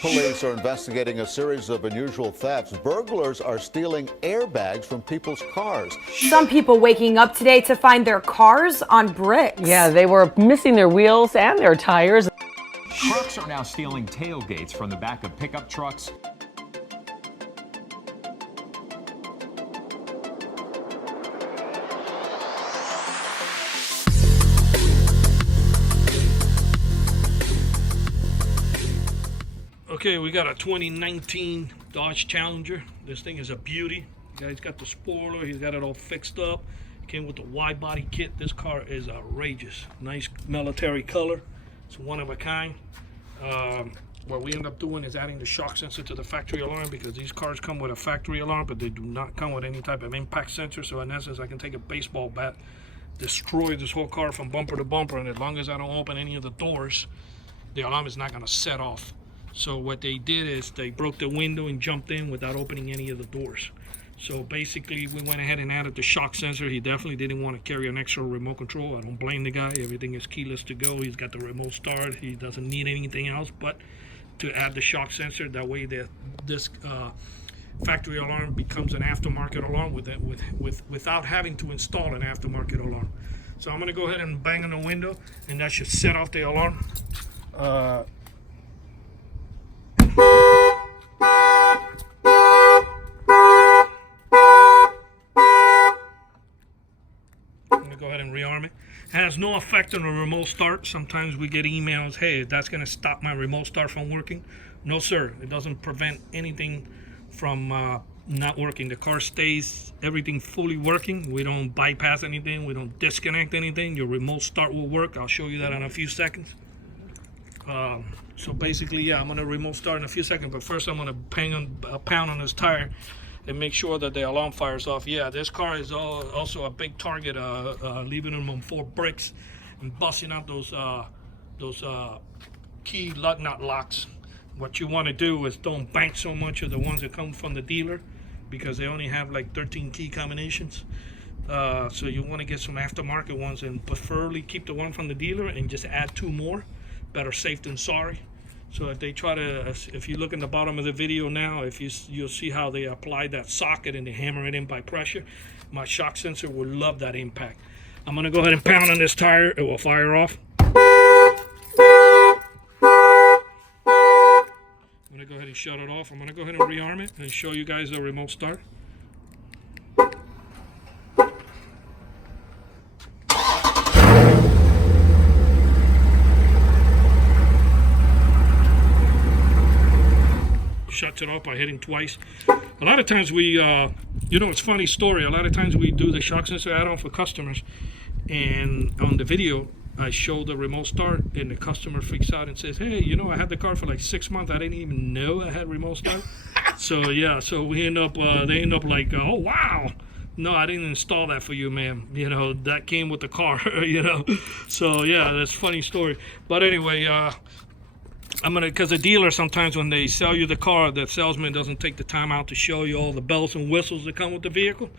Police are investigating a series of unusual thefts. Burglars are stealing airbags from people's cars. Some people waking up today to find their cars on bricks. Yeah, they were missing their wheels and their tires. Trucks are now stealing tailgates from the back of pickup trucks. Okay, we got a 2019 Dodge Challenger. This thing is a beauty. The guy's got the spoiler, he's got it all fixed up. Came with the wide body kit. This car is outrageous. Nice military color. It's one of a kind. What we end up doing is adding the shock sensor to the factory alarm, because these cars come with a factory alarm, but they do not come with any type of impact sensor. So in essence, I can take a baseball bat, destroy this whole car from bumper to bumper, and as long as I don't open any of the doors, the alarm is not going to set off. So what they did is they broke the window and jumped in without opening any of the doors. So basically, we went ahead and added the shock sensor. He definitely didn't want to carry an extra remote control. I don't blame the guy. Everything is keyless to go. He's got the remote start. He doesn't need anything else but to add the shock sensor. That way, this factory alarm becomes an aftermarket alarm without having to install an aftermarket alarm. So I'm going to go ahead and bang on the window, and that should set off the alarm. Go ahead and rearm it. It has no effect on the remote start. Sometimes we get emails, hey, that's going to stop my remote start from working. No, sir. It doesn't prevent anything from not working. The car stays everything fully working. We don't bypass anything. We don't disconnect anything. Your remote start will work. I'll show you that in a few seconds. So basically, yeah, I'm going to remote start in a few seconds, but first I'm going to pound on this tire and make sure that the alarm fires off. Yeah, this car is also a big target, leaving them on 4 bricks and busting out those key lug nut locks. What you want to do is don't bank so much of the ones that come from the dealer, because they only have like 13 key combinations. So you want to get some aftermarket ones, and preferably keep the one from the dealer and just add 2 more. Better safe than sorry. So if they try to, if you look in the bottom of the video now, you'll see how they apply that socket and they hammer it in by pressure. My shock sensor will love that impact. I'm gonna go ahead and pound on this tire. It will fire off. I'm gonna go ahead and shut it off. I'm gonna go ahead and rearm it and show you guys the remote start. Shuts it off by hitting twice. A lot of times we, it's a funny story. A lot of times we do the shock sensor add-on for customers, and on the video, I show the remote start, and the customer freaks out and says, hey, I had the car for like 6 months. I didn't even know I had remote start. So yeah, so we end up, they end up like, oh, wow. No, I didn't install that for you, ma'am. That came with the car, So yeah, that's a funny story. But anyway, because the dealer, sometimes when they sell you the car, the salesman doesn't take the time out to show you all the bells and whistles that come with the vehicle.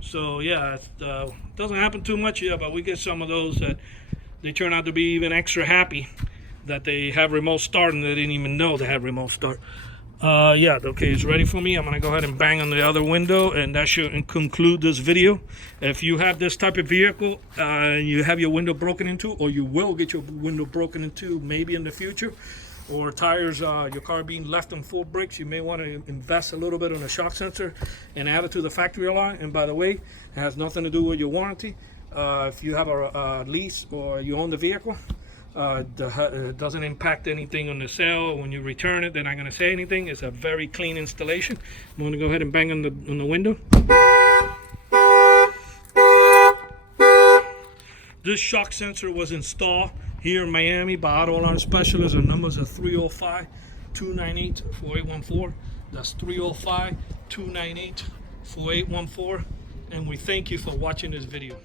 So yeah, it doesn't happen too much, yeah, but we get some of those that they turn out to be even extra happy that they have remote start and they didn't even know they had remote start. Yeah, okay, it's ready for me. I'm gonna go ahead and bang on the other window, and that should conclude this video. If you have this type of vehicle, you have your window broken into, or you will get your window broken into maybe in the future, or tires, your car being left on 4 bricks, you may want to invest a little bit on a shock sensor and add it to the factory alarm. And by the way, it has nothing to do with your warranty. If you have a lease or you own the vehicle, it doesn't impact anything on the sale. When you return it, they're not going to say anything. It's a very clean installation. I'm going to go ahead and bang on the window. This shock sensor was installed here in Miami by Auto Alarm Specialists. Our numbers are 305-298-4814. That's 305-298-4814. And we thank you for watching this video.